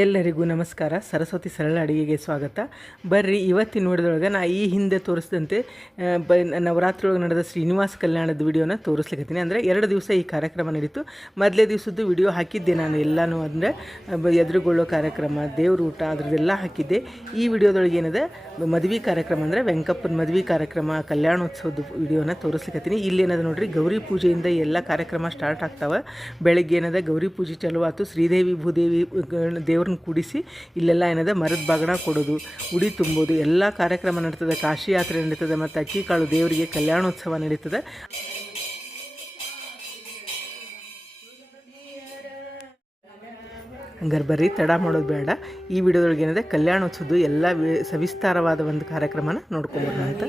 ಎಲ್ಲರಿಗೂ ನಮಸ್ಕಾರ. ಸರಸ್ವತಿ ಸರಳ ಅಡುಗೆಗೆ ಸ್ವಾಗತ. ಬರ್ರಿ ಇವತ್ತಿನ ನೋಡಿದೊಳಗೆ ನಾ ಈ ಹಿಂದೆ ತೋರಿಸಿದಂತೆ ನವರಾತ್ರಿ ಒಳಗೆ ನಡೆದ ಶ್ರೀನಿವಾಸ ಕಲ್ಯಾಣದ ವಿಡಿಯೋನ ತೋರಿಸ್ಲಿಕ್ಕತ್ತೀನಿ. ಅಂದರೆ 2 ದಿವಸ ಈ ಕಾರ್ಯಕ್ರಮ ನಡೀತು. ಮೊದಲೇ ದಿವಸದ್ದು ವಿಡಿಯೋ ಹಾಕಿದ್ದೆ ನಾನು ಎಲ್ಲನೂ. ಅಂದರೆ ಎದುರುಗೊಳ್ಳೋ ಕಾರ್ಯಕ್ರಮ, ದೇವ್ರ ಊಟ ಅದ್ರದ್ದೆಲ್ಲ ಹಾಕಿದ್ದೆ. ಈ ವಿಡಿಯೋದೊಳಗೆ ಏನಿದೆ ಮದುವೆ ಕಾರ್ಯಕ್ರಮ, ಅಂದರೆ ವೆಂಕಪ್ಪನ ಮದುವೆ ಕಾರ್ಯಕ್ರಮ, ಕಲ್ಯಾಣೋತ್ಸವದ ವಿಡಿಯೋನ ತೋರಿಸ್ಲಿಕ್ಕತ್ತೀನಿ. ಇಲ್ಲೇನದ ನೋಡ್ರಿ, ಗೌರಿ ಪೂಜೆಯಿಂದ ಎಲ್ಲ ಕಾರ್ಯಕ್ರಮ ಸ್ಟಾರ್ಟ್ ಆಗ್ತಾವೆ. ಬೆಳಗ್ಗೆ ಏನದ ಗೌರಿ ಪೂಜೆ ಚಲೋ ಆಯ್ತು. ಶ್ರೀದೇವಿ ಭೂದೇವಿ ದೇವ್ರನ್ನ ಕೂಡಿಸಿ ಇಲ್ಲೆಲ್ಲ ಏನದ ಮರದ ಬಾಗಣ ಕೊಡೋದು, ಉಡಿ ತುಂಬೋದು ಎಲ್ಲ ಕಾರ್ಯಕ್ರಮ ನಡೀತದೆ. ಕಾಶಿ ಯಾತ್ರೆ ನಡೀತದೆ ಮತ್ತು ಅಕ್ಕಿ ಕಾಳು ದೇವರಿಗೆ ಕಲ್ಯಾಣೋತ್ಸವ ನಡೀತದೆ. ಹಂಗಾರೆ ಬರ್ರಿ, ತಡ ಮಾಡೋದು ಬೇಡ. ಈ ವಿಡಿಯೋದೊಳಗೆ ಏನಿದೆ ಕಲ್ಯಾಣೋತ್ಸವದ್ದು ಎಲ್ಲ ಸವಿಸ್ತಾರವಾದ ಒಂದು ಕಾರ್ಯಕ್ರಮನ ನೋಡ್ಕೊಂಬರೋಣ ಅಂತ.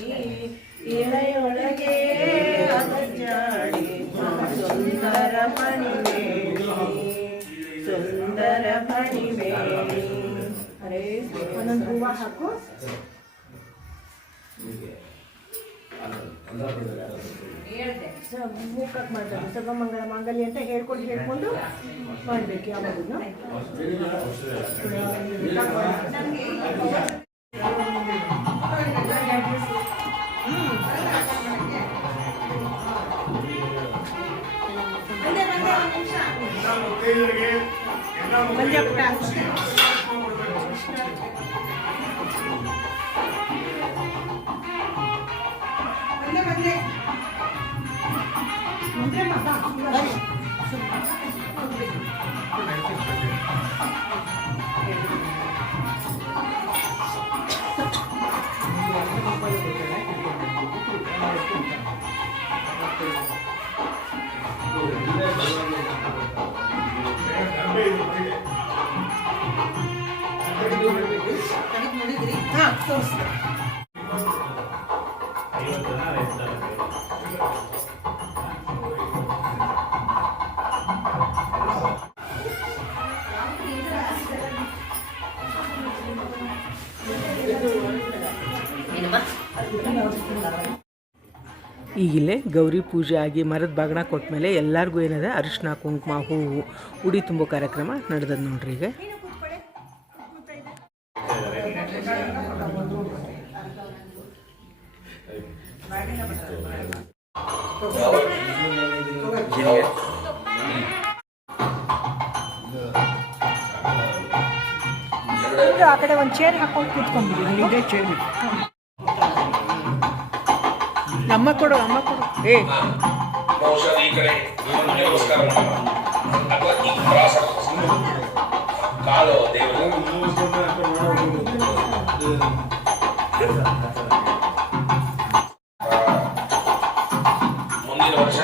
ಒಂದೊಂದು ಹೂವು ಹಾಕು. ಮೂಕಕ್ಕೆ ಮಾಡ್ತಾರೆ. ಸರ್ವಮಂಗಳ ಮಾಂಗಲ್ಯ ಅಂತ ಹೇಳ್ಕೊಂಡು ಮಾಡಬೇಕು. ಯಾವಾಗೂ ಈಗಿಲ್ಲೇ ಗೌರಿ ಪೂಜೆ ಆಗಿ ಮರದ ಬಾಗಣ ಕೊಟ್ಟ ಮೇಲೆ ಎಲ್ಲರಿಗೂ ಏನದ ಅರಿಶಿನ ಕುಂಕುಮ ಹೂವು ಉಡಿ ತುಂಬೋ ಕಾರ್ಯಕ್ರಮ ನಡೆದದ ನೋಡ್ರಿ. ಈಗ ಆ ಕಡೆ ಒಂದು ಚೇರ್ ಹಾಕೊಂಡು ಕೂತ್ಕೊಂಡ್ಬಿಡಿ. ಇದೇ ಚೇರ್ ಅಮ್ಮ ಕೊಡು ಏ ಮುಂದಿನ ವರ್ಷ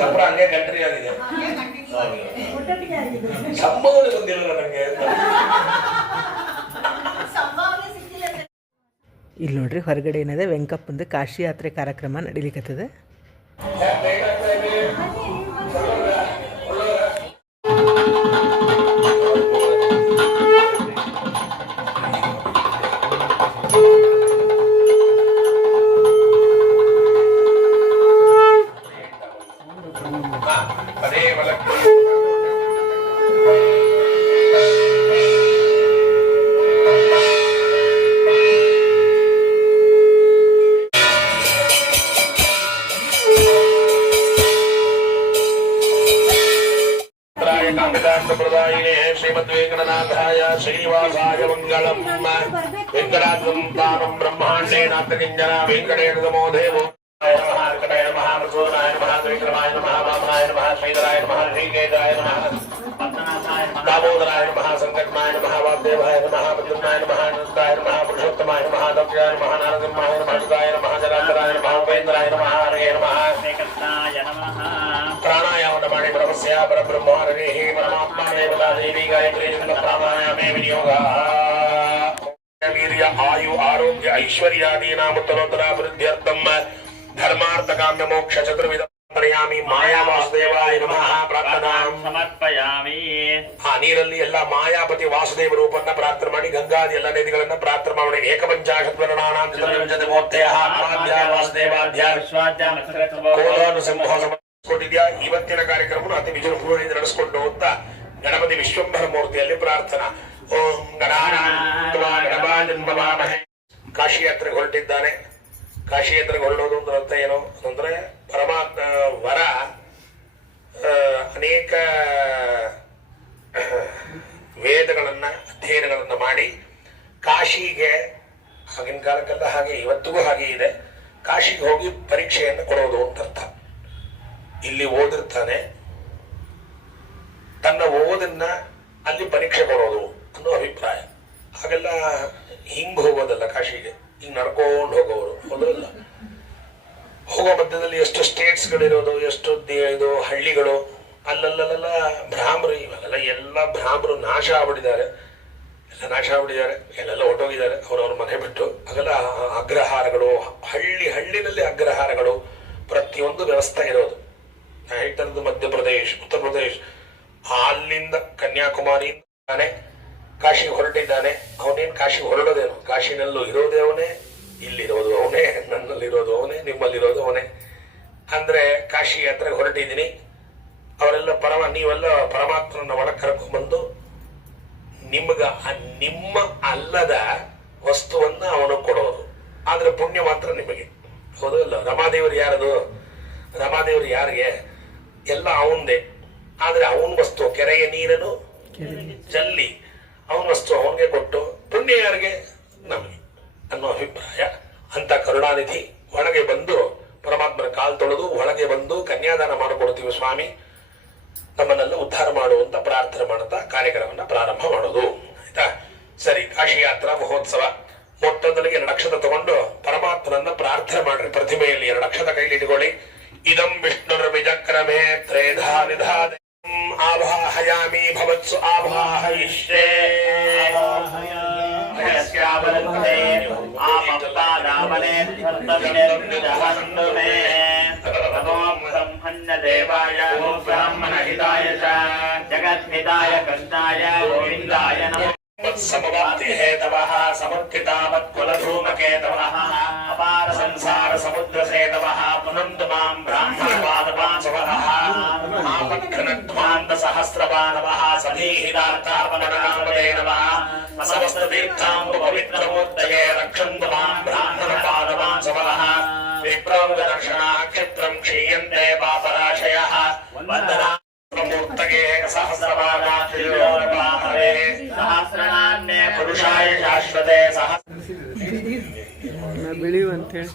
ಚಪ್ರ ಹಂಗೆ ಕಂಟ್ರಿ ಆಗಿದೆ. ಸಂಭಾವನೆ ಬಂದಿಲ್ಲ ನನಗೆ. ಇಲ್ಲಿ ನೋಡ್ರಿ, ಹೊರಗಡೆ ಏನಿದೆ ವೆಂಕಪ್ಪಂದು ಕಾಶಿ ಯಾತ್ರೆ ಕಾರ್ಯಕ್ರಮ ನಡೀಲಿಕ್ಕತ್ತದೆ. श्रीमद्वेंकटनाथाय श्रीनिवासाय मंगलम. वेंकटाद्रं तानं ब्रह्मांडे नाथकिंजन वेंकटेश नमो देवो. महाकटाय नमः, प्रसोदाय नमः, त्रिविक्रमाय नमः, वामनाय नमः, श्रीधराय नमः, श्रीकेतराय नमः, दामोदराय नमः, संकटनाय नमः, वासुदेवाय नमः, प्रद्युम्नाय नमः, अनंताय नमः, पुरुषोत्तमाय नमः, दक्षाय नमः, नारसिंहाय नमः, शिवाय नमः, जलाधराय नमः, उपेन्द्राय नमः, हरये नमः, श्रीकृष्णाय नमः. प्राणायाम नमामि ब्रह्मस्य परब्रह्मणे परमात्मा देवता देवी गायत्री प्राणायामे विनियोगः. वीर्य आयु आरोग्य ऐश्वर्यादीनामुत्तरोत्तराभिवृद्ध्यर्थं धर्मार्थ काम्य मोक्ष चतुर्विध प्रयामि. माया वासुदेवाय नमः प्रार्थनां समर्पयामि. ನೀರಲ್ಲಿ ಎಲ್ಲ ಮಾಯಾಪತಿ ವಾಸುದೇವ ರೂಪನ್ನ ಪ್ರಾರ್ಥನೆ ಮಾಡಿ ಗಂಗಾದಿ ಎಲ್ಲ ನದಿಗಳನ್ನ ಪ್ರಾರ್ಥನೆ ಮಾಡಿ ಏಕಪಂಚಾಶತ್ ವರ್ಣಾನಾಂ ಚತುರ್ವಿಂಶತಿ ಮೂರ್ತ್ಯಃ ಆದ್ಯ ವಾಸುದೇವಾದ್ಯ ವಿಶ್ವಾದ್ಯ ನಕ್ಷತ್ರವೋ ಸಿಂಹೋ ಕೊಟ್ಟಿದ್ಯಾ. ಇವತ್ತಿನ ಕಾರ್ಯಕ್ರಮ ಅತಿ ವಿಜೃಂಭಣೆಯಿಂದ ನಡೆಸಿಕೊಂಡು ಅಂತ ಗಣಪತಿ ವಿಶ್ವಂಭರ ಮೂರ್ತಿಯಲ್ಲಿ ಪ್ರಾರ್ಥನಾ. ಓಂ ಗಣಾನಾಮಹೇ. ಕಾಶಿ ಯಾತ್ರೆಗೆ ಹೊರಟಿದ್ದಾನೆ. ಕಾಶಿ ಯಾತ್ರೆಗೆ ಹೊರಡೋದು ಅಂದ್ರೆ ಅರ್ಥ ಏನು ಅಂದ್ರೆ ಪರಮಾತ್ಮ ವರ ಅನೇಕ ವೇದಗಳನ್ನ ಅಧ್ಯಯನಗಳನ್ನ ಮಾಡಿ ಕಾಶಿಗೆ, ಆಗಿನ ಕಾಲಕ್ಕೆಲ್ಲ ಹಾಗೆ, ಇವತ್ತಿಗೂ ಹಾಗೆ ಇದೆ, ಕಾಶಿಗೆ ಹೋಗಿ ಪರೀಕ್ಷೆಯನ್ನು ಕೊಡೋದು ಅಂತ ಅರ್ಥ. ಇಲ್ಲಿ ಓದಿರ್ತಾನೆ, ತನ್ನ ಓದನ್ನ ಅಲ್ಲಿ ಪರೀಕ್ಷೆ ಕೊಡೋದು ಅನ್ನೋ ಅಭಿಪ್ರಾಯ. ಹಾಗೆಲ್ಲ ಹಿಂಗ್ ಹೋಗೋದಲ್ಲ ಕಾಶಿಗೆ, ಹಿಂಗ್ ನಡ್ಕೊಂಡು ಹೋಗೋರು ಹೌದಲ್ಲ. ಹೋಗೋ ಮಧ್ಯದಲ್ಲಿ ಎಷ್ಟು ಸ್ಟೇಟ್ಸ್ಗಳಿರೋದು, ಎಷ್ಟು ಇದು ಹಳ್ಳಿಗಳು, ಅಲ್ಲಲ್ಲ ಬ್ರಾಹ್ಮರು, ಇವಾಗೆಲ್ಲ ಎಲ್ಲ ಬ್ರಾಹ್ಮರು ನಾಶ ಆಗ್ಬಿಟ್ಟಿದ್ದಾರೆ, ಎಲ್ಲೆಲ್ಲ ಹೊರಟೋಗಿದ್ದಾರೆ ಅವ್ರವ್ರ ಮನೆ ಬಿಟ್ಟು. ಹಾಗೆಲ್ಲ ಅಗ್ರಹಾರಗಳು, ಹಳ್ಳಿನಲ್ಲಿ ಅಗ್ರಹಾರಗಳು, ಪ್ರತಿಯೊಂದು ವ್ಯವಸ್ಥೆ ಇರೋದು. ನಾ ಹೇಳ್ತಾರದು ಮಧ್ಯಪ್ರದೇಶ್, ಉತ್ತರ ಪ್ರದೇಶ್, ಅಲ್ಲಿಂದ ಕನ್ಯಾಕುಮಾರಿಯಿಂದ ಕಾಶಿಗೆ ಹೊರಟಿದ್ದಾನೆ. ಅವನೇನು ಕಾಶಿಗೆ ಹೊರಡೋದೇನು, ಕಾಶಿನಲ್ಲೂ ಇರೋದೇ ಅವನೇ, ಇಲ್ಲಿರೋದು ಅವನೇ, ನನ್ನಲ್ಲಿರೋದು ಅವನೇ, ನಿಮ್ಮಲ್ಲಿರೋದು ಅವನೇ. ಅಂದ್ರೆ ಕಾಶಿ ಯಾತ್ರೆಗೆ ಹೊರಟಿದ್ದೀನಿ. ಅವರೆಲ್ಲ ನೀವೆಲ್ಲ ಪರಮಾತ್ಮನ ಒಳಗೆ ಕರ್ಕೊಂಡ್ಬಂದು ನಿಮ್ಮ ಅಲ್ಲದ ವಸ್ತುವನ್ನ ಅವನು ಕೊಡೋದು. ಆದ್ರೆ ಪುಣ್ಯ ಮಾತ್ರ ನಿಮಗೆ, ಹೌದು ಅಲ್ಲ. ರಮಾದೇವರು ಯಾರದು? ರಮಾದೇವರು ಯಾರಿಗೆ? ಎಲ್ಲ ಅವಂದೇ. ಆದ್ರೆ ಅವನ ವಸ್ತು, ಕೆರೆಯ ನೀರನ್ನು ಚೆಲ್ಲಿ ಅವನ ವಸ್ತು ಅವನಿಗೆ ಕೊಟ್ಟು ಪುಣ್ಯ ಯಾರಿಗೆ? ನಮಗೆ ಅನ್ನೋ ಅಭಿಪ್ರಾಯ. ಅಂತ ಕರುಣಾನಿಧಿ ಒಳಗೆ ಬಂದು ಪರಮಾತ್ಮನ ಕಾಲ್ ತೊಳೆದು ಒಳಗೆ ಬಂದು ಕನ್ಯಾದಾನ ಮಾಡಿಕೊಡ್ತೀವಿ ಸ್ವಾಮಿ, ನಮ್ಮನ್ನೆಲ್ಲ ಉದ್ಧಾರ ಮಾಡುವಂತ ಪ್ರಾರ್ಥನೆ ಮಾಡುತ್ತಾ ಕಾರ್ಯಕ್ರಮವನ್ನ ಪ್ರಾರಂಭ ಮಾಡೋದು. ಆಯ್ತಾ? ಸರಿ. ಕಾಶಿ ಯಾತ್ರಾ ಮಹೋತ್ಸವ. ಮೊಟ್ಟದಲ್ಲಿಗೆ 2 ಅಕ್ಷತ ತಗೊಂಡು ಪರಮಾತ್ಮನನ್ನ ಪ್ರಾರ್ಥನೆ ಮಾಡ್ರಿ. ಪ್ರತಿಮೆಯಲ್ಲಿ 2 ಅಕ್ಷತ ಕೈಲಿಟ್ಕೊಳ್ಳಿ. ಇದಂ ವಿಷ್ಣುರ್ ವಿಜಕ್ರಮೇ ತ್ರೇಧಾ ನಿಧಾನ ಆವಾಹಯಾಮಿ ಭವತ್ಸು ಆವಾಹಯಿಷ್ಯೇ. ದೇವಾಯ ಬ್ರಾಹ್ಮಣ ಹಿತಾಯ ಜಗದ್ಹಿತಾಯ ಕೃಷ್ಣಾಯ ಗೋವಿಂದಾಯ ನಮಃ. ಸಮವಾಪ್ತಿ ಹೇತವಃ ಸಮುತ್ಥಿತಾವತ್ಕುಲಧೂಮಕೇತವಃ ಅಪಾರ ಸಂಸಾರ ಸಮುದ್ರ ಸೇತವಃ ಪುನಂತು ಮಾಂ ಬ್ರಾಹ್ಮಣ ಪಾದಪಾಂಸವಃ ಆಪತ್ಕನಧ್ವಾಂತ ಸಹಸ್ರಪಾನವಃ ಸದೀಹಿತಾರ್ಥಾಪನನಾಮದೇ ನಮಃ. ಸಮಸ್ತ ತೀರ್ಥಾಂಬ ಪವಿತ್ರಮೂರ್ತಯೇ ರಕ್ಷಂತು ಮಾಂ ಬ್ರಾಹ್ಮಣ ಪಾದಪಾಂಸವಃ. ವಿಪ್ರಂ ದರ್ಶನಾ ಕ್ಷಿಪ್ರಂ ಕ್ಷೀಯಂತೆ ಪಾಪರಾಶಯಃ. ವಂದನಾ ಮೂರ್ತಗೆ ಸಹಸ್ರಪಾದಾಶ್ರೀಯೋರ್ವಾಹವೇ ಸಹಸ್ರನಾನ್ಯೇ ಪುರುಷಾಯ ಶಾಶ್ವತೆ ಬೆಳೆಯುವ ಅಂತ ಹೇಳಿ.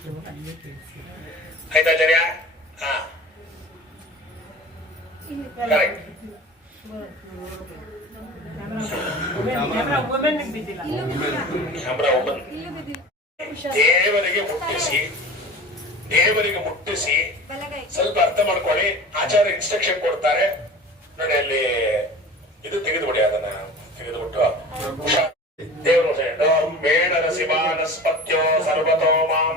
ಆಯ್ತಾಚಾರ್ಯ? ಹಾ, ಕರೆಕ್ಟ್. ದೇವರಿಗೆ ಮುಟ್ಟಿಸಿ ಸ್ವಲ್ಪ ಅರ್ಥ ಮಾಡ್ಕೊಳ್ಳಿ. ಆಚಾರ್ಯ ಇನ್ಸ್ಟ್ರಕ್ಷನ್ ಕೊಡ್ತಾರೆ ನೋಡಿ, ಅಲ್ಲಿ ಇದು ತೆಗೆದುಬಿಡಿ, ಅದನ್ನ ತೆಗೆದುಬಿಟ್ಟು ದೇವರು ಮೇಣರ ಶಿವಾನಸ್ಪತ್ಯೋ ಸರ್ವತೋ ಮಾಂ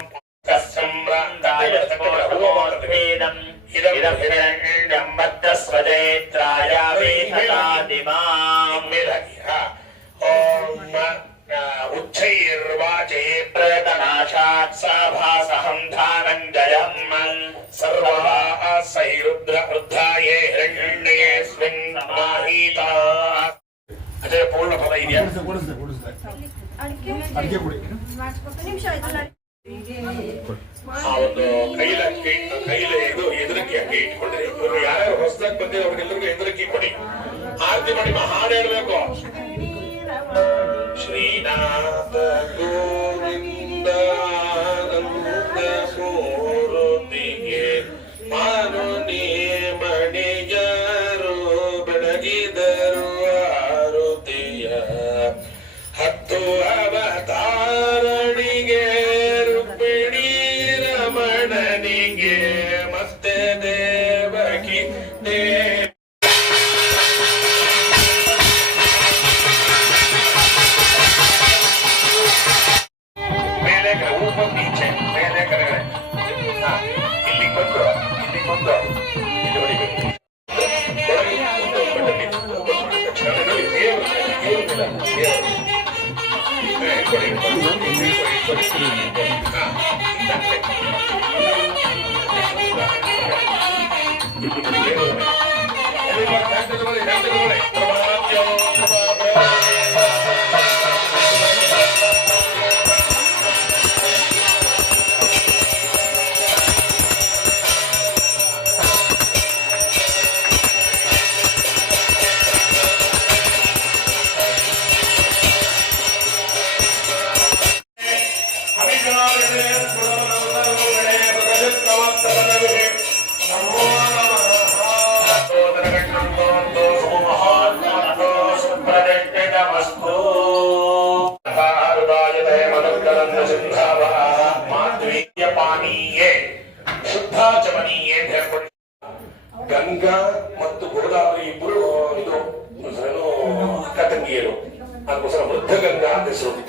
ಉಚ್ಚೈರ್ವಾಚೇ ಪ್ರತನಾಶಾತ್ ಸಾಭಾಸಹಂ ಧಾನಂಜಯಂ ಸರ್ವೈರುದ್ರ ವೃದ್ಧಾಯೇ ಹಿರಣ್ಯೇ ಸ್ವಿನ್ ಸಮಾಹಿತಾ. ಅಜಯ ಪೂರ್ಣ ಫಲ ಇದೆಯಾ? ಆ ಒಂದು ಕೈಲಿ ಇದು ಎದುರಕ್ಕೆ ಅಕ್ಕಿ ಇಟ್ಕೊಂಡಿರಿ. ಇವರು ಯಾರ್ಯಾರು ಹೊಸದಾಗಿ ಬಂದಿರೋ ಅವ್ರಿಗೆಲ್ಲರಿಗೂ ಎದುರಕ್ಕಿ ಕೊಡಿ. ಆರತಿ ಮಾಡಿ ಹಾಡು ಹೇಳ್ಬೇಕು. ಶ್ರೀನಾಥ ಗೋವಿಂದ ಮೂರುತಿಗೆ ಮಾನುನಿ ಮಣಿಜರು ಬೆಳಗಿದರು ಆರುತಿಯ. 10 ಅವತಾರಣಿಗೆ ರುಕ್ಮಿಣಿ ರಮಣನಿಗೆ ಮತ್ತೆ ದೇವಕಿ ಗಂಗಾ ಮತ್ತು ಗೋದಾವರಿ ಇಬ್ಬರು ಇದು ಅಕ್ಕ ತಂಗಿಯರು, ಅದಕ್ಕೋಸ್ಕರ ವೃದ್ಧ ಗಂಗಾ ಅಂತ ಹೆಸರು.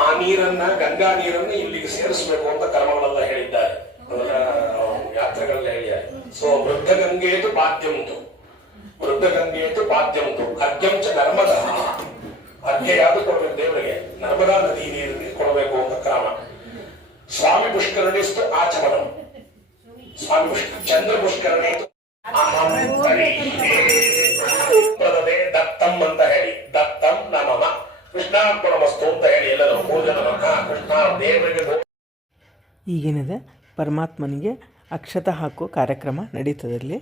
ಆ ನೀರನ್ನ, ಗಂಗಾ ನೀರನ್ನ ಇಲ್ಲಿಗೆ ಸೇರಿಸಬೇಕು ಅಂತ ಕರ್ಮಗಳೆಲ್ಲ ಹೇಳಿದ್ದಾರೆ, ಅದೆಲ್ಲ ಯಾತ್ರೆಗಳೆಲ್ಲ ಹೇಳಿದ್ದಾರೆ. ಸೊ ವೃದ್ಧ ಗಂಗೆಯದು ಪಾದ್ಯಂತು, ವೃದ್ಧ ಗಂಗೆಯದು ಪಾದ್ಯಂತು, ಅರ್ಘ್ಯಂ ಚ ನರ್ಮದಾ, ಅರ್ಘ್ಯ ಯಾವುದು ಕೊಡಬೇಕು ದೇವರಿಗೆ, ನರ್ಮದಾ ನದಿ ನೀರಿಗೆ ಕೊಡಬೇಕು ಅಂತ ಕ್ರಮ. ಸ್ವಾಮಿ ಪುಷ್ಕರಣಿಸ್ತು ಆಚಮನಂ, ಸ್ವಾಮಿ ಚಂದ್ರ ಪುಷ್ಕರಣೆ ಪ್ರದದೆ ದತ್ತಂ ಅಂತ ಹೇಳಿ, ದತ್ತಂ ನಮಃ ಕೃಷ್ಣಾರ್ಪಣಮಸ್ತು ಅಂತ ಹೇಳಿ ಎಲ್ಲರೂ ಪೂಜೆ ನಮಃ ಕೃಷ್ಣ ದೇವರಿಗೆ. ಈಗಿನದ ಪರಮಾತ್ಮನಿಗೆ ಅಕ್ಷತ ಹಾಕುವ ಕಾರ್ಯಕ್ರಮ ನಡೀತದಲ್ಲಿ.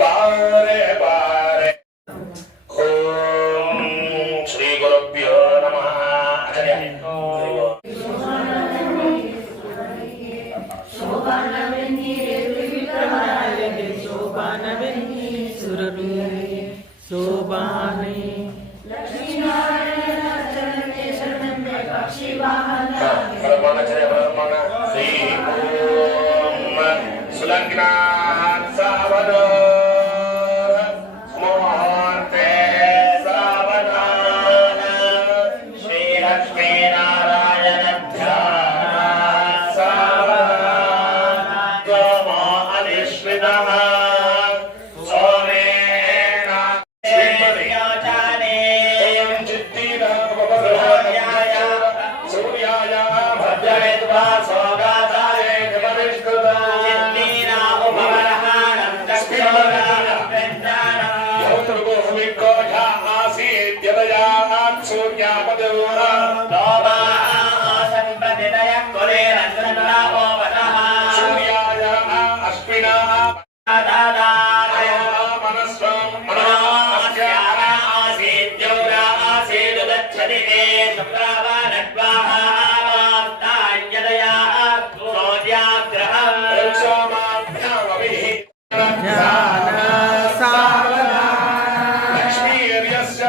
ಬಾರೆ ಬಾರೆ ಓಂ ಶ್ರೀ ಗುರುಭ್ಯೋ ನಮಃ. ಸುಲಗ್ನಾತ್ ಸಾವಧಾನ ಮುಹೂರ್ತೆ ಸಾವಧಾನ ಶ್ರೀ ಲಕ್ಷ್ಮೀ ನಾರಾಯಣ ಧ್ಯಾನ ಸಾವಧಾನ ತ್ವಮೋ ಅನಿಶ್ರಿತಃ ಸೋಮೇನ ಶ್ರೀಮದ್ಯಾಚಾನೇ ಚಿತ್ತಿರಾಮ ಭಗವಾನ್ಯಾಯ ಸೂರ್ಯಾಯ ಭದ್ರವಿದ್ವಾ ಸೋಗಾತಾಯ ಗಮನಿಷ್ಕೃತ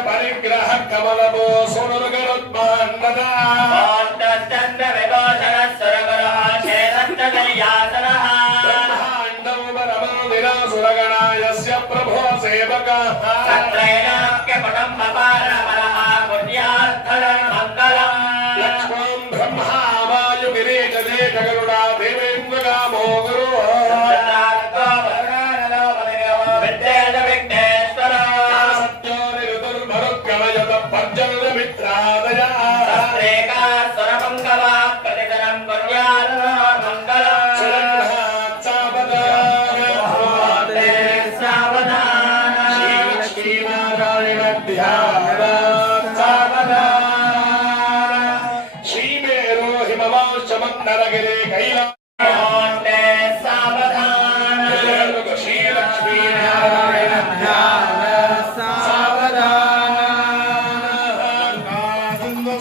ಪರಿಗ್ರಹ ಕಮಲಮೋ ಸೋನರುಗರುತ್ಮಾನ್ನದ ಬ್ರಹ್ಮಾಂಡಂ ಪರಮೋ ವಿರಾಸುರಗಣಾಯಸ್ಯ ಪ್ರಭೋ ಸೇವಕಃ ಲಕ್ಷ್ಮೀಂ ಬ್ರಹ್ಮಾ ವಾಯು ಗಿರೀಶ ದೇಶ ಗರುಡಾ ದೇವೇಂದ್ರಗಾಮೋ ಗುರು ಶ್ರೀಮೇರೋ ಹಿಮವಾಂಶ ಮಂದರಗಿರಿ ಕೈಲ ಶ್ರೀಲಕ್ಷ್ಮೀ ನಾರಾಯಣ ಧ್ಯಾನ ಸಾವಧಾನ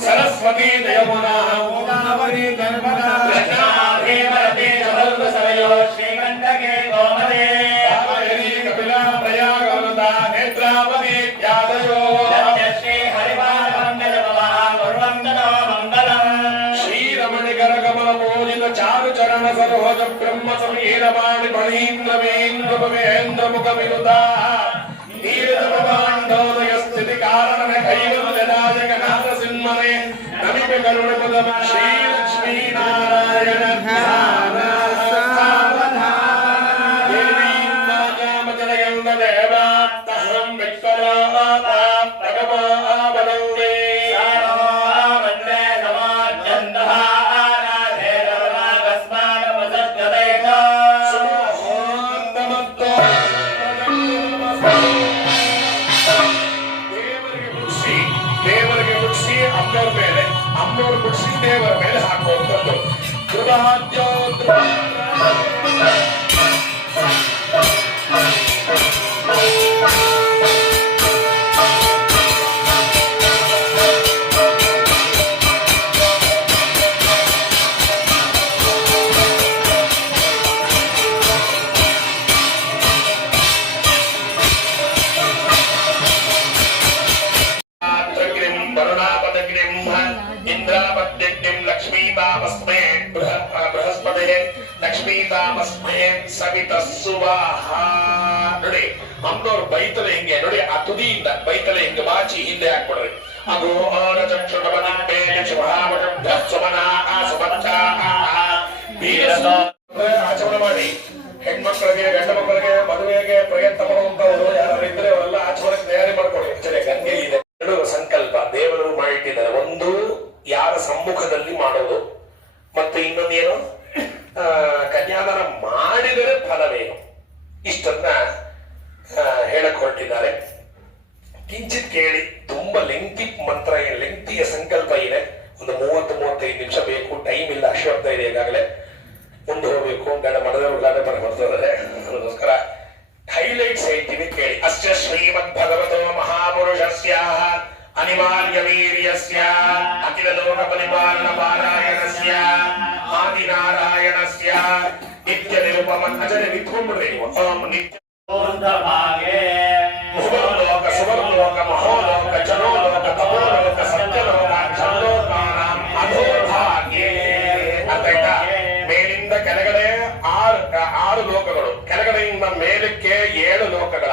ಸರಸ್ವತಿ ಯಮುನಾ ಗೋದಾವರಿ ನರ್ಮದಾ ಕೃಷ್ಣಾಧೇವರತೆ ಸರಯೋ ಶ್ರೀಗಂಧಗೆ ಗೋಮದೇ ಕಾವೇರಿ ಕಪಿಲಾ ಪ್ರಯಾಗವೃತಾ ನೇತ್ರಾವತಿ ಇತ್ಯಾದಯೋ ಶ್ರೀ ಹರಿವಾರ ಮಂಗಲ ಗುರುವಂದನೋ ಮಂಗಲಂ ಶ್ರೀರಮಣಿಕರ ಕಮಲ ಪೂಜಿತ ಚಾರು ಚರಣ ಸರೋಜ ಬ್ರಹ್ಮ ಸಮೀರವಾಣಿ ಫಣೀಂದ್ರ ಮಹೇಂದ್ರ ಮುಖ ವಿರುದಾ ನೀರದೋದಯ ಸ್ಥಿತಿ ಕಾರಣ ಕೈವಲ್ಯದಾಯಕ ನಾರಸಿಂಹನೇ ನಮಿಪೆ ಕರುಣ ಪದಮ ಶ್ರೀ ಲಕ್ಷ್ಮೀ ನಾರಾಯಣ ಧ್ಯಾನ ಸಾವಧಾನ ದೇವೀಂದ್ರಾಜಾಮಜನಯಂದ ದೇವಾತ್ತಹಂ ವಿಕ್ಕಲಾತ ಭಗವಾ ಬಲವೇ ದೇವರ ಮೇಲೆ ಹಾಕುವಂಥದ್ದು. ನೋಡಿ ಅಮ್ಮನವ್ರು ಬೈತಲೆ ಹಿಂಗೆ ನೋಡಿ, ಆ ತುದಿಯಿಂದ ಬೈತಲೆ ಹಿಂಗೆ ಬಾಚಿ ಹಿಂದೆ ಹಾಕ್ಬಿಡ್ರಿ. ಅದು ಆಚರಣೆ ಮಾಡಿ ಹೆಣ್ಮಕ್ಳಿಗೆ ಗಂಡ ಮಕ್ಕಳಿಗೆ ಮದುವೆಗೆ ಪ್ರಯತ್ನ ಪಡುವಂತವರು ಯಾರು ಇದ್ರೆ ಅವರೆಲ್ಲ ಆಚರಣೆಗೆ ತಯಾರಿ ಮಾಡ್ಕೊಳ್ಳಿ. ಆಕ್ಚುಲಿ ಗಂಗೆ ಇದೆ ಎರಡು ಸಂಕಲ್ಪ ದೇವರು ಮಾಡಿಟ್ಟಿದ್ದಾರೆ. ಒಂದು ಯಾರ ಸಮ್ಮುಖದಲ್ಲಿ ಮಾಡೋದು, ಮತ್ತು ಇನ್ನೊಂದೇನು ಕನ್ಯಾದಾನ ಮಾಡಿದರೆ ಫಲವೇನು, ಇಷ್ಟನ್ನ ಹೇಳಕ್ ಹೊರಟಿದ್ದಾರೆ. ಕಿಂಚಿತ್ ಕೇಳಿ. ತುಂಬಾ ಲೆಂತಿ ಮಂತ್ರ, ಲೆಂತಿಯ ಸಂಕಲ್ಪ ಇದೆ. ಒಂದು 30-35 ನಿಮಿಷ ಬೇಕು. ಟೈಮ್ ಇಲ್ಲ, ಅಶ್ವತ್ಥ ಇದೆ ಈಗಾಗಲೇ. ಮುಂದೆ ಹೋಗ್ಬೇಕು, ಗಂಡ ಮನದವ್ರುಗಳಾದ್ರೆ ಬರ್ತಾರೆ. ಅದಕ್ಕೋಸ್ಕರ ಹೈಲೈಟ್ಸ್ ಹೇಳ್ತೀವಿ ಕೇಳಿ. ಅಸ್ಯ ಶ್ರೀಮದ್ ಭಗವತೋ ಮಹಾಪುರುಷಸ್ಯ ಅನಿವಾರ್ಯ ವೀರ್ಯಸ್ಯ ಅಖಿಲ ಲೋಕ ಪರಿಪಾಲನ ಪಾರಾಯಣಸ್ಯ ಆದಿನಾರಾಯಣಸ್ಯ ನಿತ್ಯ ನಿರುಪಮ ಅಜರ ವಿದ್ಕೊಂಡ್ಬಿಡ್ರಿ ನೀವು. ನಿತ್ಯ ಸುವರ್ಲೋಕ ಸುವರ್ಲೋಕ ಮಹೋಲೋಕ ಜನೋಲೋಕ ತಪೋಲೋಕ ಸತ್ಯಲೋಕ ಚಂದೋಕಾಂ ಅಧೋಭಾಗ್ಯೇ ಅಂತ ಆಯ್ತಾ. ಮೇಲಿಂದ ಕೆಳಗಡೆ 6 ಲೋಕಗಳು, ಕೆಳಗಡೆಯಿಂದ ಮೇಲಕ್ಕೆ 7 ಲೋಕಗಳ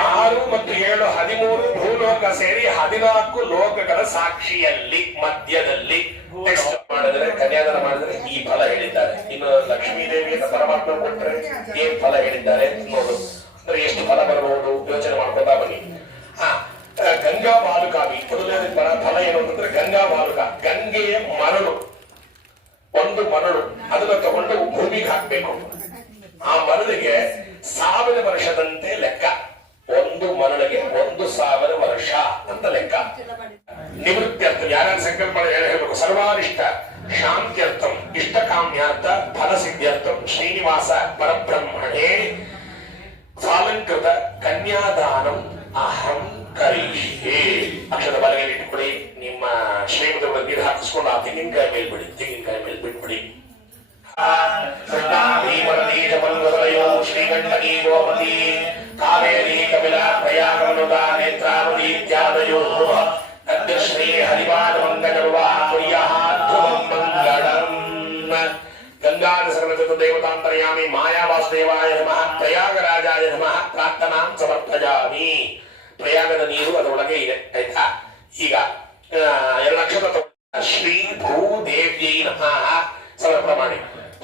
6 ಮತ್ತು 7 13 ಭೂಲೋಕ ಸೇರಿ 14 ಲೋಕಗಳ ಸಾಕ್ಷಿಯಲ್ಲಿ ಮಧ್ಯದಲ್ಲಿ ನೆಕ್ಸ್ಟ್ ಮಾಡಿದ್ರೆ ಕನ್ಯಾದಾನ ಮಾಡಿದ್ರೆ ಈ ಫಲ ಹೇಳಿದ್ದಾರೆ. ಇನ್ನು ಲಕ್ಷ್ಮೀ ದೇವಿಯನ್ನು ಪರಮಾತ್ಮ ಕೊಟ್ಟರೆ ಏನ್ ಫಲ ಹೇಳಿದ್ದಾರೆ ನೋಡು. ಅಂದ್ರೆ ಎಷ್ಟು ಫಲ ಬರಬಹುದು ಯೋಚನೆ ಮಾಡ್ಕೊತಾ ಬನ್ನಿ. ಗಂಗಾ ಬಾಲುಕಾವಿ ಮೊದಲನೇ ಫಲ ಏನು ಅಂತಂದ್ರೆ ಗಂಗಾ ಬಾಲುಕ, ಗಂಗೆಯ ಮರಳು, ಒಂದು ಮರಳು ಅದನ್ನ ತಗೊಂಡು ಭೂಮಿಗೆ ಹಾಕ್ಬೇಕು. ಆ ಮರಳಿಗೆ 1000 ವರ್ಷದಂತೆ ಲೆಕ್ಕ. ಒಂದು ಮರಳಿಗೆ 1000 ವರ್ಷ ಅಂತ ಲೆಕ್ಕ. ನಿವೃತ್ತ್ಯರ್ಥ ಯಾರ್ಯಾರು ಸಂಕಲ್ಪ ಹೇಳ್ಬೇಕು. ಸರ್ವಾರಿಷ್ಟ ಶಾಂತ್ಯರ್ಥಂ ಇಷ್ಟಕಾಮ್ಯಾರ್ಥ ಫಲಸಿದ್ಧ್ಯರ್ಥಂ ಶ್ರೀನಿವಾಸ ಪರಬ್ರಹ್ಮಣೇ ಸಾಲಂಕೃತ ಕನ್ಯಾದಾನಂ ಅಹಂ ಕರಿಷ್ಯೆ. ಅಕ್ಷರ ಬಲಗೈಲಿ ಇಟ್ಬಿಡಿ. ನಿಮ್ಮ ಶ್ರೀಮಂತ ನೀರು ಹಾಕಿಸ್ಕೊಂಡು ಆ ತೆಂಗಿನಕಾಯಿ ಮೇಲ್ಬಿಡಿ, ತೆಂಗಿನಕಾಯಿ ಮೇಲ್ ಬಿಟ್ಬಿಡಿ. ಶ್ರೀಗಂಡಕಿ ಗೋಮತಿ ಕಾವೇರಿ ಕಪಿಲ ಪ್ರಯಾಗಮನುತ ನೇತ್ರಾವತಿ ಇತ್ಯಾದಯೋ ಶ್ರೀ ಹರಿವಾದ ಮಂಗಲವಾ ಮಂಗಳಂ. ಗಂಗಾದ ಸರ್ವಜತ ದೇವತಾಂತರ್ಯಾಮಿ ಮಾಯಾ ವಾಸುದೇವಾಯ ನಮಃ ಪ್ರಯಾಗರಾಜಾಯ ನಮಃ ಪ್ರಾರ್ಥನಾಂ ಸಮರ್ಪಯಾಮಿ. ಪ್ರಯಾಗದ ನೀರು ಅದರೊಳಗೆ ಇದೆ ಆಯ್ತಾ. ಈಗ 2 ನಕ್ಷತ್ರ ಶ್ರೀ ಭೂದೇವ್ಯೈ ನಮಃ ಸಮರ್ಪಣೆ ಮಾಡಿ.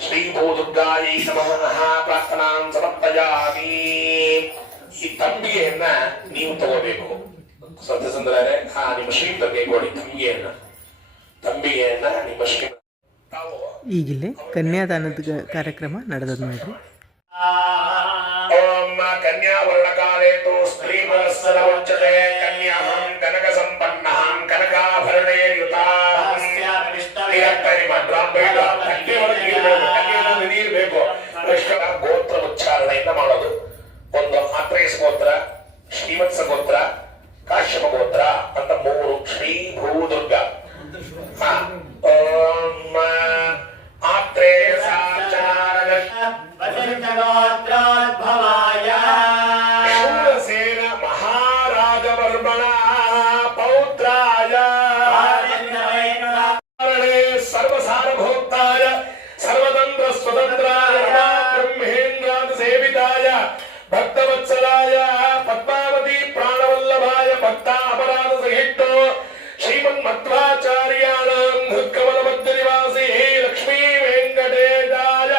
ಶ್ರೀ ಭೂದುರ್ಗಾಯೈ ನಮಃ ಪ್ರಾರ್ಥನಾಂ ಸಮರ್ಪಯಾಮಿ. ಈ ತಂಬಿಗೆಯನ್ನ ನೀವು ತಗೋಬೇಕು ಸತ್ಯಸಂದ್ರೆ. ನಿಮ್ಮ ಶ್ರೀಮಂತರಿಗೆ ಕೊಡಿ ತಂಬಿಗೆಯನ್ನ ನಿಮ್ಮ ಶ್ರೀಮಂತ. ಈಗಿಲ್ಲೇ ಕನ್ಯಾದಾನದ ಕಾರ್ಯಕ್ರಮ ನಡೆದದ್ದು ನೋಡ್ರಿ. ಓಂ ಕನ್ಯಾವರ್ಣಕಾಲೇತು ಸ್ತ್ರೀ ಮನಸ್ಸರ ವಂಚತೆ ಕನ್ಯಾಹಂ ಕನಕ ಸಂಪನ್ನಹಂ ಕನಕಾಭರಣೇ ಯುತಾಂ. ನೀರು ಬೇಕು. ಗೋತ್ರ ಉಚ್ಚಾರಣೆಯಿಂದ ಮಾಡೋದು. ಒಂದು ಆತ್ರೇಯಸ್ ಗೋತ್ರ, ಶ್ರೀವತ್ಸ ಗೋತ್ರ, ಕಾಶ್ಯಪ ಗೋತ್ರ ಅಂತ 3. ಶ್ರೀ ಭೂದುರ್ಗ ಶೂರಸೇನ ಮಹಾರಾಜವರ್ಮಣ ಪೌತ್ರಾಯ ಸರ್ವಸಾರಭೋಕ್ತಾಯ ಸರ್ವತಂತ್ರ ಸ್ವತಂತ್ರಾಯ ಬ್ರಹ್ಮೇಂದ್ರಾದ ಸೇವಿತಾಯ ಭಕ್ತವತ್ಸಲಾಯ ಪದ್ಮಾವತಿ ಪ್ರಾಣವಲ್ಲಭಾಯ ಭಕ್ತ ಅಪರಾಧ ಸಹಿಷ್ಣು ಶ್ರೀಮನ್ಮಧ್ವಾಚಾರ್ಯಾಣಾಂ ಹೃತ್ಕಮಲ ಮಧ್ಯ ನಿವಾಸಿ ಲಕ್ಷ್ಮೀ ವೆಂಕಟೇಶಾಯ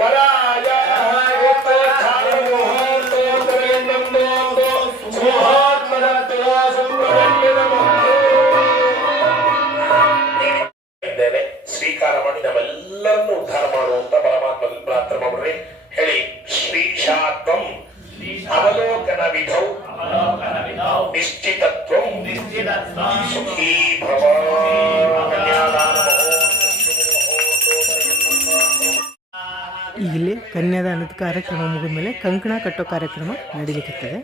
ವರಾಯ ಸ್ವೀಕಾರ ಮಾಡಿ ನಮ್ಮೆಲ್ಲರನ್ನು ಉದ್ಧಾರ ಮಾಡುವಂತ ಪರಮಾತ್ಮದಲ್ಲಿ ಪ್ರಾರ್ಥನೆ ಮಾಡ್ರಿ. ಹೇಳಿ. ಶ್ರೀಶಾತ್ವಂ ಅವಲೋಕನ ವಿಧೌ ನಿಶ್ಚಿತತ್ವಂ ಸುಖೀ ಭವ. ಕನ್ಯಾದಾನದ ಕಾರ್ಯಕ್ರಮ ಮುಗಿದ ಮೇಲೆ ಕಂಕಣ ಕಟ್ಟೋ ಕಾರ್ಯಕ್ರಮ ನಡೀಲಿಕ್ಕತ್ತದೆ.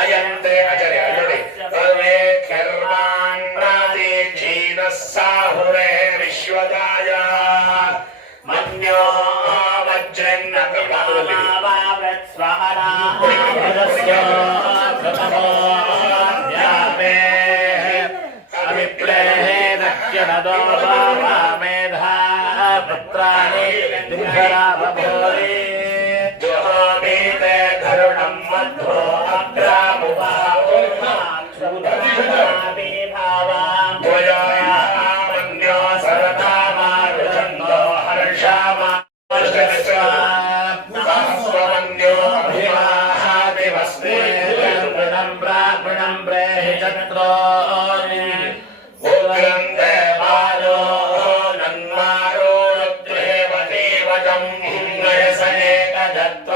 ಅಯಂತೆ ಆಚಾರ್ಯ ನೋಡಿ ಸಾಹುರೇ ವಿಶ್ವದಾಯ ಮನ್ಯೋ ವಜ್ರನ್ನ ಮೇಧಾ ಪುತ್ರಾಣಿ ಕರುಣಂ ಮಧ್ವೋ ಮನ್ಯೋ ಸರತಾ ಮಾರುಚಂದೋ ಹರ್ಷಮನ್ಯೋ ಅಭಿಮಾಹಾದಿವಸ್ತೆ ಬ್ರಾಹ್ಮಣಂ ಬ್ರೇಹಿ ಚತ್ರೋ ಉಗ್ರಂತೆ ಬಾಲೋ ನನ್ಮಾರೋ ದೇವದೇವಜಂ ನಯಸನೇಕ ದತ್ತ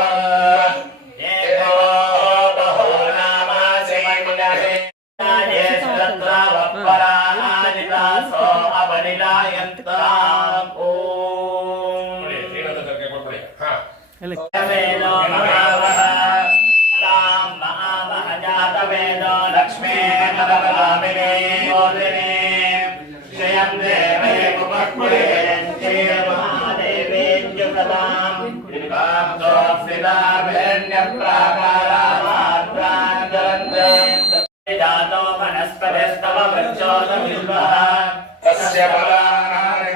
ತಸ್ಯ ಫಲಾನಾನಿ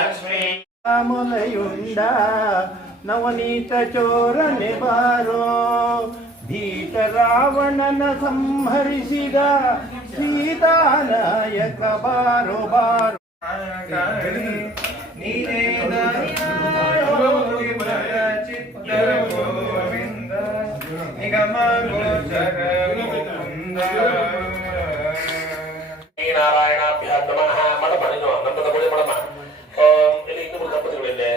ಲಕ್ಷ್ಮೀ ಮೊಲೆಯುಂಡ ನವನೀತ ಚೋರನೆ ಬಾರೋ ಭೀತ ರಾವಣನ ಸಂಹರಿಸಿದ ಸೀತಾನಾಯಕ ಬಾರೋ ಬಾರೋ ನಾರಾಯಣಾಭ್ಯಾತ್ ನಮಃ. ಮಡಮ ನೀನು ನಮ್ಮ ತಗೊಳ್ಳಿ ಮಡಮ. ಇಲ್ಲಿ ಇನ್ನೂ ದಂಪತಿಗಳಿದೆ.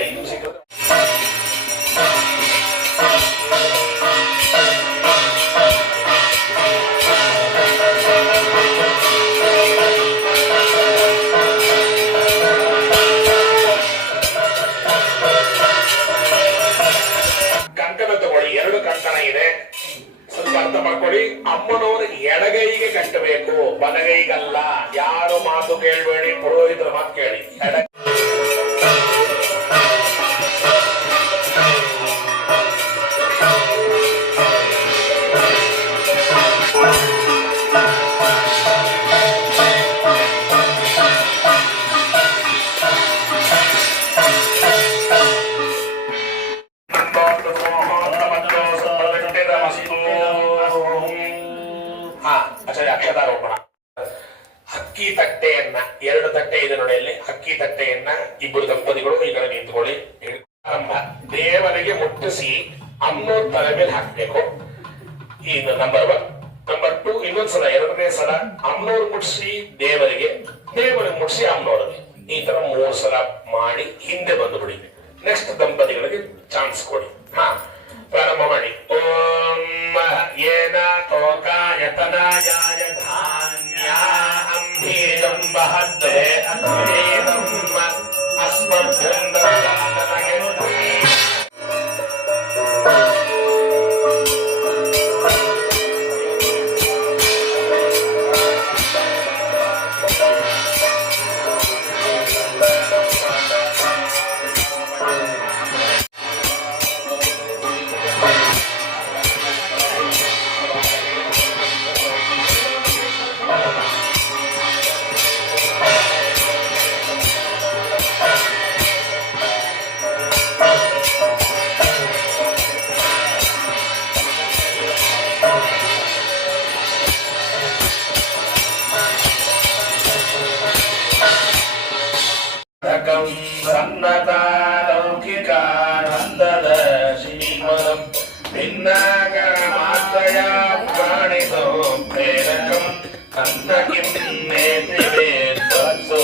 ಐದು ಸಿಕ್ಕ ಕಂಕಣ ತಗೊಳ್ಳಿ. 2 ಕಂಕಣ ಇದೆ, ಸ್ವಲ್ಪ ಅರ್ಥ ಮಾಡ್ಕೊಳ್ಳಿ. ಅಮ್ಮನವರಿಗೆ ಎಡಗೈಗೆ ಕಟ್ಟಬೇಕು, ಬಲಗೈಗಲ್ಲ. ಯಾರು ಮಾತು ಕೇಳಬೇಡಿ, ಪುರೋಹಿತರ ಮಾತು ಕೇಳಿ. ಅಕ್ಷತಾರೋಪಣ. ಅಕ್ಕಿ ತಟ್ಟೆಯನ್ನ 2 ತಟ್ಟೆ ಇದೆ ನೋಡಿ, ಅಲ್ಲಿ ಅಕ್ಕಿ ತಟ್ಟೆಯನ್ನ ಇಬ್ಬರು ದಂಪತಿಗಳು ಈ ಕಡೆ ನಿಂತ್ಕೊಳ್ಳಿ. ದೇವರಿಗೆ ಮುಟ್ಟಿಸಿ ಅಮ್ಮನವ್ರ ತಲೆ ಮೇಲೆ ಹಾಕ್ಬೇಕು. ಇದು ನಂಬರ್ 1. ನಂಬರ್ 2, ಇನ್ನೊಂದ್ಸಲ 2ನೇ ಸಲ ಅಮ್ಮನವ್ರು ಮುಟ್ಟಿಸಿ ದೇವರಿಗೆ, ದೇವರಿಗೆ ಮುಟ್ಟಿಸಿ ಅಮ್ಮನವ್ರಿಗೆ. ಈ ತರ 3 ಸಲ ಮಾಡಿ ಹಿಂದೆ ಬಂದು ಬಿಡಿ. ನೆಕ್ಸ್ಟ್ ದಂಪತಿಗಳಿಗೆ ಚಾನ್ಸ್ ಕೊಡಿ. ಪ್ರಾರಂಭ ಮಾಡಿ. ಓಂ ಏನ ತೋಕಾಯ ತದಾಯಾಯ ಧಾನ್ಯ ಅಂಬೀಜಂ ಬಹದ್ರೇ ಅತ್ರೇದಂ ಅಸ್ಮಭ್ಯಂದರಾನಗೆ ಸನ್ನತಾ ಲೌಕಿಕಾನಂದದ ಶ್ರೀಮದಂ ಭಿನ್ನಾಗ ಮಾತ್ರಯ ಪ್ರಾಣಿತೋ ಪ್ರೇರಕಂ ಕನ್ನ ಕಿಂ ಮೇತ್ರಿವೇ ತ್ವತ್ಸೋ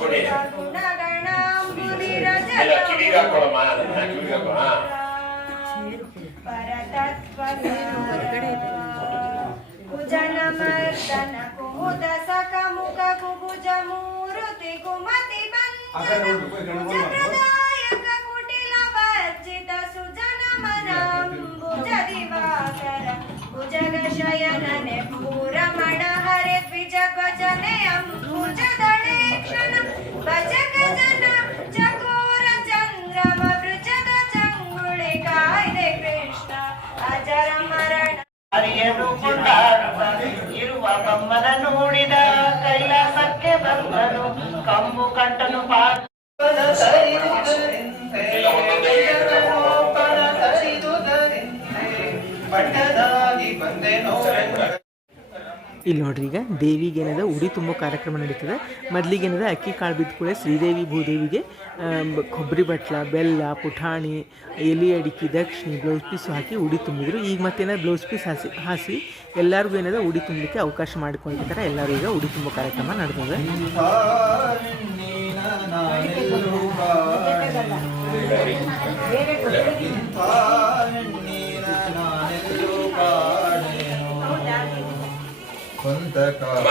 ಕೊಡಿ ಇಲ್ಲ ಕಿವಿಗೆ ಹಾಕೊಳ್ಳಮ್ಮ ಅದನ್ನ ಕಿವಿಗೆ ಹಾಕೋಣ ಕುಜನಮರ್ದನ ಕುಮುದ ಸಕ ಮುಖ ಕುಬುಜ ಮೂರುತಿ ಕುಮತಿ ಬಂಧನದಾಯಕ ಕುಟಿಲ ವರ್ಜಿತ ಸುಜನ ಮನಾಂಬುಜ ದಿವಾಕರ ಭುಜಗ ಶಯನನೆ ಪೂರಮಣ ಹರೆ ದ್ವಿಜ ಭಜನೆ ಅಂಬುಜದಳೆ ಕ್ಷಣ ಭಜಕ ಜನ ಚಕೋರ ಚಂದ್ರಮ ವೃಜದ ಚಂಗುಳಿ ಕಾಯ್ದೆ ಕೃಷ್ಣ ಅಜರ ಮರಣ ಹರಿಯನು ಕೊಂಡಾಡುವ ಇರುವ ಬಮ್ಮನ ನೋಡಿದ ಕೈಲಾಸಕ್ಕೆ ಬಂದನು ಕಂಬು ಕಂಠನು ಇಲ್ಲಿ ನೋಡ್ರಿ, ಈಗ ದೇವಿಗೇನದ ಉಡಿ ತುಂಬೋ ಕಾರ್ಯಕ್ರಮ ನಡೀತದೆ. ಮೊದಲಿಗೇನದ ಅಕ್ಕಿ ಕಾಳು ಬಿದ್ದ ಕೂಡ ಶ್ರೀದೇವಿ ಭೂದೇವಿಗೆ ಕೊಬ್ಬರಿ ಬಟ್ಲ, ಬೆಲ್ಲ, ಪುಟಾಣಿ, ಎಲೆ ಅಡಿಕೆ, ದಕ್ಷಿಣೆ, ಬ್ಲೌಸ್ ಪೀಸು ಹಾಕಿ ಉಡಿ ತುಂಬಿದ್ರು. ಈಗ ಮತ್ತೇನದ ಬ್ಲೌಸ್ ಪೀಸ್ ಹಾಸಿ ಎಲ್ಲರಿಗೂ ಏನದ ಉಡಿ ತುಂಬಲಿಕ್ಕೆ ಅವಕಾಶ ಮಾಡಿಕೊಂಡಿರ್ತಾರೆ. ಎಲ್ಲರೂ ಈಗ ಉಡಿ ತುಂಬೋ ಕಾರ್ಯಕ್ರಮ ನಡೆದಿದೆ.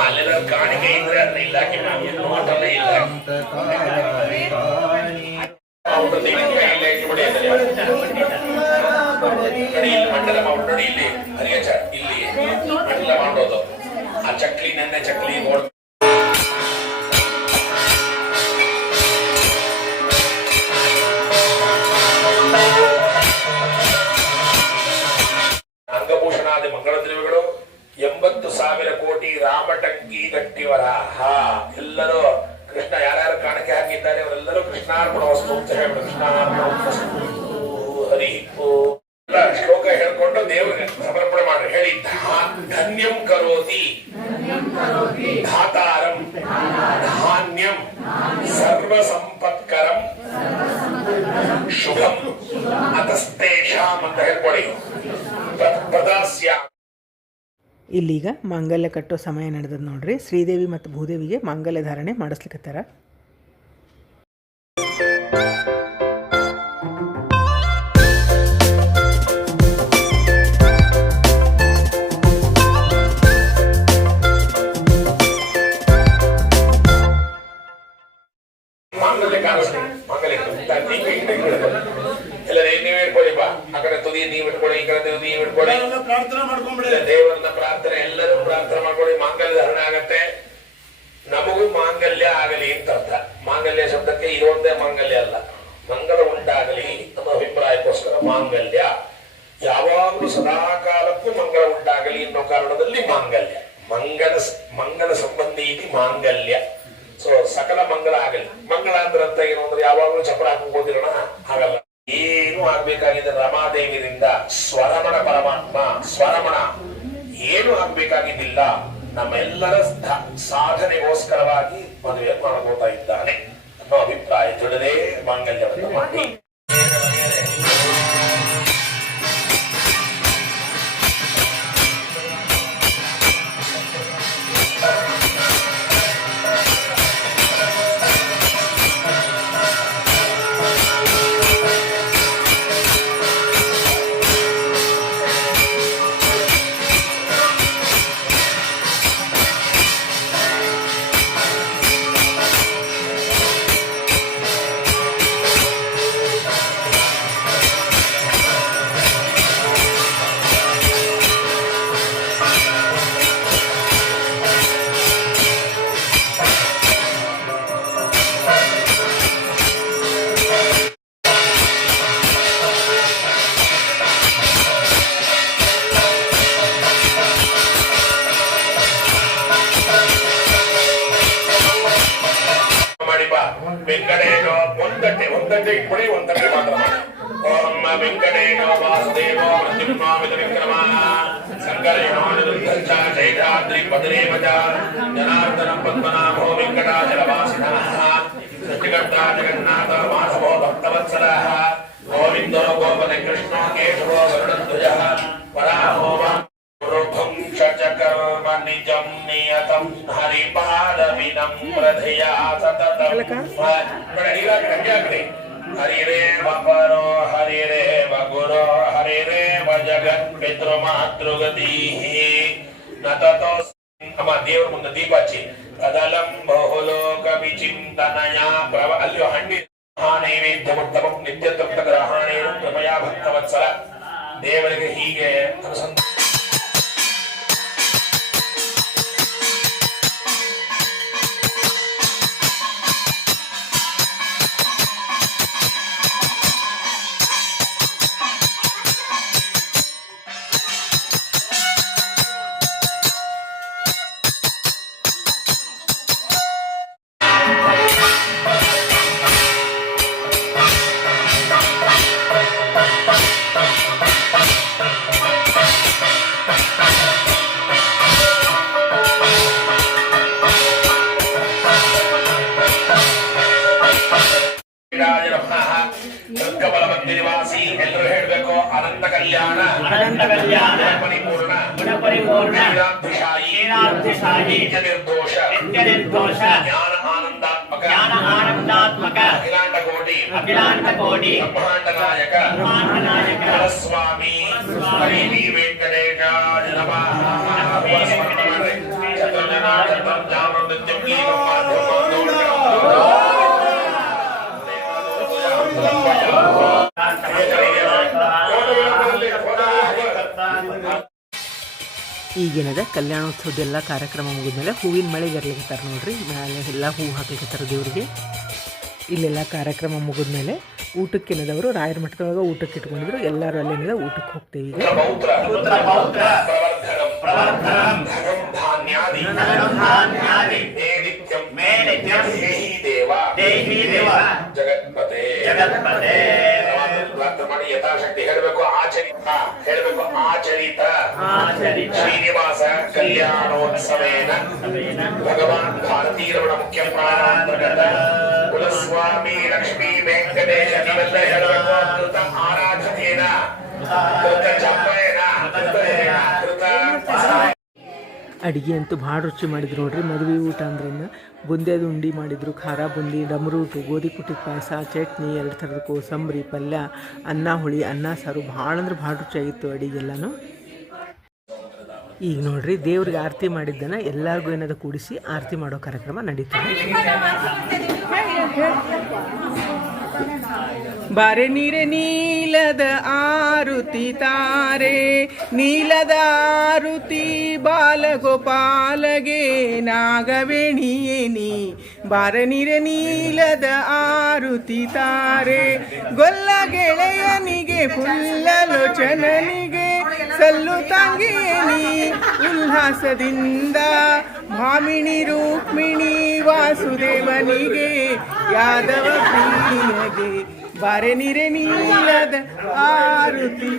ಅಲ್ಲೆಲ್ಲ ಕಾಣಿಕೆ ಇದ್ರೆ ಅದನ್ನ ಇಲಾಖೆ ನೋಟನೇ ಇಲ್ಲ ಮಂಡಲ ನೋಡಿ ಇಲ್ಲಿ ಹರಿಯ ಇಲ್ಲಿ ಮಂಡಲ ಮಾಡೋದು ಆ ಚಕ್ಲಿ ನೆನ್ನೆ ಚಕ್ಲಿ ಅಂಗಭೂಷಣಾದಿ ಮಂಗಳ ದ್ರವ್ಯಗಳು 80,000 ಕೋಟಿ ರಾಮಟಂಕಿ ಗಟ್ಟಿವರ ಎಲ್ಲರೂ ಕೃಷ್ಣ ಯಾರ್ಯಾರು ಕಾಣಿಕೆ ಹಾಕಿದ್ದಾರೆ ಅವರೆಲ್ಲರೂ ಕೃಷ್ಣಾರ್ಪಣ ವಸ್ತು ಅಂತ ಹೇಳ್ಬಿಡು. ಕೃಷ್ಣಾರ್ಪಣ ವಸ್ತು ಹರಿ ಶ್ಲೋಕ ಹೇಳ್ಕೊಂಡು ದೇವರಿಗೆ ಸಮರ್ಪಣೆ ಮಾಡ್ರಿ. ಹೇಳಿ ಧನ್ಯಂ ಕರೋತಿ ಧಾತಾರಂ ಧಾನ್ಯಂ ಸರ್ವ ಸಂಪತ್ಕರಂ ಶುಭಂ ಅತಸ್ತೇಷಾಂ ಅಂತ ಹೇಳ್ಕೊಡಿ. ಪ್ರದಾಸ್ಯ ಇಲ್ಲೀಗ ಮಾಂಗಲ್ಯ ಕಟ್ಟೋ ಸಮಯ ನಡೆದದ್ದು ನೋಡ್ರಿ. ಶ್ರೀದೇವಿ ಮತ್ತು ಭೂದೇವಿಗೆ ಮಾಂಗಲ್ಯ ಧಾರಣೆ ಮಾಡಿಸ್ಲಿಕ್ಕತ್ತಾರ. ಮಾಂಗಲ್ಯ ಕಾಣಿಸ್ಲಿ. ಮಾಂಗಲ್ಯ ಎಲ್ಲರೇ ನೀವ್ ಇಟ್ಕೊಳ್ಳಿ ಬಾ. ಆ ಕಡೆ ತುದಿ ನೀವ್ ಇಟ್ಕೊಳ್ಳಿ, ಈ ಕಡೆ ತುದಿ ನೀವ್ ಇಟ್ಕೊಳ್ಳಿ. ಪ್ರಾರ್ಥನೆ ಮಾಡ್ಕೊಂಡ್ಬಿಡಿ. ದೇವರನ್ನ ಪ್ರಾರ್ಥನೆ ಎಲ್ಲರೂ ಪ್ರಾರ್ಥನೆ ಮಾಡ್ಕೊಳ್ಳಿ. ಮಾಂಗಲ್ಯ ಧಾರಣೆ ಆಗತ್ತೆ. ನಮಗೂ ಮಾಂಗಲ್ಯ ಆಗಲಿ ಅಂತ ಅರ್ಥ. ಮಾಂಗಲ್ಯ ಶಬ್ದಕ್ಕೆ ಇದೊಂದೇ ಮಾಂಗಲ್ಯ ಅಲ್ಲ, ಮಂಗಲ ಉಂಟಾಗಲಿ ನಮ್ಮ ಅಭಿಪ್ರಾಯಕ್ಕೋಸ್ಕರ ಮಾಂಗಲ್ಯ. ಯಾವಾಗಲೂ ಸದಾಕಾಲಕ್ಕೂ ಮಂಗಳ ಉಂಟಾಗಲಿ ಅನ್ನೋ ಕಾರಣದಲ್ಲಿ ಮಾಂಗಲ್ಯ. ಮಂಗಲ ಸಂಬಂಧಿ ಇದು ಮಾಂಗಲ್ಯ. ಸೊ ಸಕಲ ಮಂಗಳ ಆಗಲಿ. ಮಂಗಳ ಅಂದ್ರೆ ಅಂತ ಏನು ಅಂದ್ರೆ ಯಾವಾಗಲೂ ಚಪ್ರ ಹಾಕೋದಿರೋಣ ಹಾಗಲ್ಲ. ಏನು ಆಗ್ಬೇಕಾಗಿದೆ ರಮಾದೇವಿಯಿಂದ ಸ್ವರಮಣ ಪರಮಾತ್ಮ ಸ್ವರಮಣ ಏನು ಆಗ್ಬೇಕಾಗಿದ್ದಿಲ್ಲ. ನಮ್ಮೆಲ್ಲರ ಸಾಧನೆಗೋಸ್ಕರವಾಗಿ ಮದುವೆ ಮಾಡ್ಕೋತಾ ಇದ್ದಾನೆ ಅನ್ನೋ ಅಭಿಪ್ರಾಯ ತಿಳಿದೇ ಮಾಂಗಲ್ಯವನ್ನು ಮಾಡಿ. ವೆಂಕಟೇಶೋ ಒಂದಟ್ಟೆ ಇಟ್ಕೊಳ್ಳಿ, ಒಂದಟ್ಟೆ ಮಾತ್ರ ಮಾಡಿ. ಓಂ ವೆಂಕಟೇಶೋ ವಾಸುದೇವೋ ಮೃತ್ಯುಂಜಯ ವಿಕ್ರಮ ಸಂಕರೇಣೋ ದುರ್ಗಂಚ ಚೈತ್ರಾದ್ರಿ ಪದರೇವಚ ಜನಾರ್ದನ ಪದ್ಮನಾಭೋ ವೆಂಕಟಾಚಲವಾಸಿನಃ ಸೃಷ್ಟಿಕರ್ತಾ ಜಗನ್ನಾಥ ಮಾಧವೋ ಭಕ್ತವತ್ಸಲಃ ಗೋವಿಂದೋ ಗೋಪನೆ ಕೃಷ್ಣೋ ಕೇಶವೋ ಗರುಡಧ್ವಜಃ ವರಾಹೋ ರೂಪಂ ಷಟ್ಕರ್ಮ ನಿಜಂ ನಿಯತಂ ಹರಿಪಾದವಿ विनम्रतया सततं हरिरेव परो हरिरेव गुरो हरिरेव जगन्पितृमातृगतिः न ततो ನಮ್ಮ ದೇವರ ಮುಂದೆ ದೀಪ ಹಚ್ಚಿ ಕದಲಂ ಬಹುಲೋಕ ವಿಚಿಂತನಯ ಪ್ರವ ಅಲ್ಲಿಯೋ ಹಂಡಿ ನೈವೇದ್ಯ ಉತ್ತಮಂ ನಿತ್ಯ ತೃಪ್ತ ಗ್ರಹಣೇನು ಕೃಪಯಾ ಭಕ್ತವತ್ಸಲ ದೇವರಿಗೆ ಹೀಗೆ ಅನುಸಂಧಾನ ನಿವಾಸಿ ಎಲ್ಲರೂ ಹೇಳಬೇಕು ಅನಂತ ಕಲ್ಯಾಣ ಪರಿಪೂರ್ಣ ನಿತ್ಯ ನಿರ್ದೋಷ ಜ್ಞಾನ ಆನಂದಾತ್ಮಕ ಅಖಿಲಾಂಡ ಕೋಟಿ ಬ್ರಹ್ಮಾಂಡ ನಾಯಕ ಸ್ವಾಮಿ ಹರಿ ವೆಂಕಟೇಶಾಯ ನಮಃ ಈಗೇನದ ಕಲ್ಯಾಣೋತ್ಸವದ ಕಾರ್ಯಕ್ರಮ ಮುಗಿದ್ಮೇಲೆ ಹೂವಿನ ಮಳೆ ಗರ್ಲಿಕತ್ತಾರೆ ನೋಡ್ರಿ. ಮೇಲೆ ಎಲ್ಲ ಹೂ ಹಾಕ್ಲಿಕತ್ತಾರೆ ದೇವರಿಗೆ. ಇಲ್ಲೆಲ್ಲ ಕಾರ್ಯಕ್ರಮ ಮುಗಿದ್ಮೇಲೆ ಊಟಕ್ಕೆ ಏನದವರು ರಾಯರ ಮಠದೊಳಗೆ ಊಟಕ್ಕೆ ಇಟ್ಕೊಂಡಿದ್ರು. ಎಲ್ಲರೂ ಅಲ್ಲೇನಿದೆ ಊಟಕ್ಕೆ ಹೋಗ್ತೇವೆ. ಈಗ ಯಥಾಶಕ್ತಿ ಹೇಳಬೇಕು ಆಚರಿತ ಶ್ರೀನಿವಾಸ ಕಲ್ಯಾಣೋತ್ಸವೇನ ಭಗವಾನ್ ಭಾರತೀರಮಣ ಮುಖ್ಯ ಪ್ರಾಣಾಂತರ್ಗತ ಕುಲಸ್ವಾಮಿ ಲಕ್ಷ್ಮೀ ವೆಂಕಟೇಶ ನೀವೆಲ್ಲ ಹೇಳಬೇಕು ಕೃತ ಆರಾಧನೇನ ಕೃತ ಜಪೇನ ಕೃತ ಅಡುಗೆ ಅಂತೂ ಭಾಳ ರುಚಿ ಮಾಡಿದ್ರು ನೋಡ್ರಿ. ಮದುವೆ ಊಟ ಅಂದ್ರನ್ನ ಬುಂದಿಯದು ಉಂಡಿ ಮಾಡಿದ್ರು, ಖಾರ ಬುಂದಿ, ಡಮರೂಟು, ಗೋಧಿ ಕುಟ್ಟಿದ ಪಾಯಸ, ಚಟ್ನಿ, 2 ಥರದ ಕೋಸಂಬರಿ, ಪಲ್ಯ, ಅನ್ನ ಹುಳಿ, ಅನ್ನ ಸಾರು ಭಾಳ ಅಂದ್ರೆ ಭಾಳ ರುಚಿಯಾಗಿತ್ತು ಅಡುಗೆಲ್ಲನೂ. ಈಗ ನೋಡ್ರಿ ದೇವ್ರಿಗೆ ಆರತಿ ಮಾಡಿದ್ದನ್ನು ಎಲ್ಲರಿಗೂ ಏನದ ಕೂಡಿಸಿ ಆರತಿ ಮಾಡೋ ಕಾರ್ಯಕ್ರಮ ನಡೀತದೆ. ಬಾರೆ ನೀರೆ ನೀಲದ ಆರುತಿ ತಾರೆ, ನೀಲದ ಆರುತಿ ಬಾಲಗೋಪಾಲಗೆ ನಾಗವೇಣಿಯೇನಿ. ಬಾರೆ ನೀರೆ ನೀಲದ ಆರುತಿ ತಾರೆ, ಗೊಲ್ಲ ಗೆಳೆಯನಿಗೆ ಫುಲ್ಲಲೋಚನನಿಗೆ ಸಲ್ಲು ತಂಗೇನಿ. ಉಲ್ಲಾಸದಿಂದ ಭಾಮಿಣಿ ರೂಕ್ಮಿಣಿ ವಾಸುದೇವನಿಗೆ ಯಾದವ ಪ್ರಿಯಗೆ ಬಾರೆ ನೀರೆ ನೀಲದ ಆರುತಿ.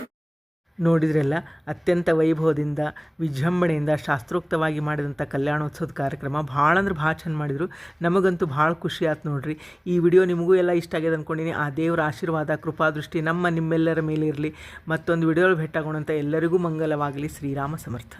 ನೋಡಿದ್ರಲ್ಲ, ಅತ್ಯಂತ ವೈಭವದಿಂದ ವಿಜೃಂಭಣೆಯಿಂದ ಶಾಸ್ತ್ರೋಕ್ತವಾಗಿ ಮಾಡಿದಂಥ ಕಲ್ಯಾಣೋತ್ಸವದ ಕಾರ್ಯಕ್ರಮ ಭಾಳ ಅಂದ್ರೆ ಭಾಳ ಚಂದ ಮಾಡಿದರು. ನಮಗಂತೂ ಭಾಳ ಖುಷಿ ಆಯ್ತು ನೋಡ್ರಿ. ಈ ವಿಡಿಯೋ ನಿಮಗೂ ಎಲ್ಲ ಇಷ್ಟ ಆಗ್ಯದ ಅಂದ್ಕೊಂಡಿನಿ. ಆ ದೇವರ ಆಶೀರ್ವಾದ ಕೃಪಾದೃಷ್ಟಿ ನಿಮ್ಮೆಲ್ಲರ ಮೇಲೆ ಇರಲಿ. ಮತ್ತೊಂದು ವಿಡಿಯೋ ಭೇಟಾಗೋಣಂತ. ಎಲ್ಲರಿಗೂ ಮಂಗಲವಾಗಲಿ. ಶ್ರೀರಾಮ ಸಮರ್ಥ.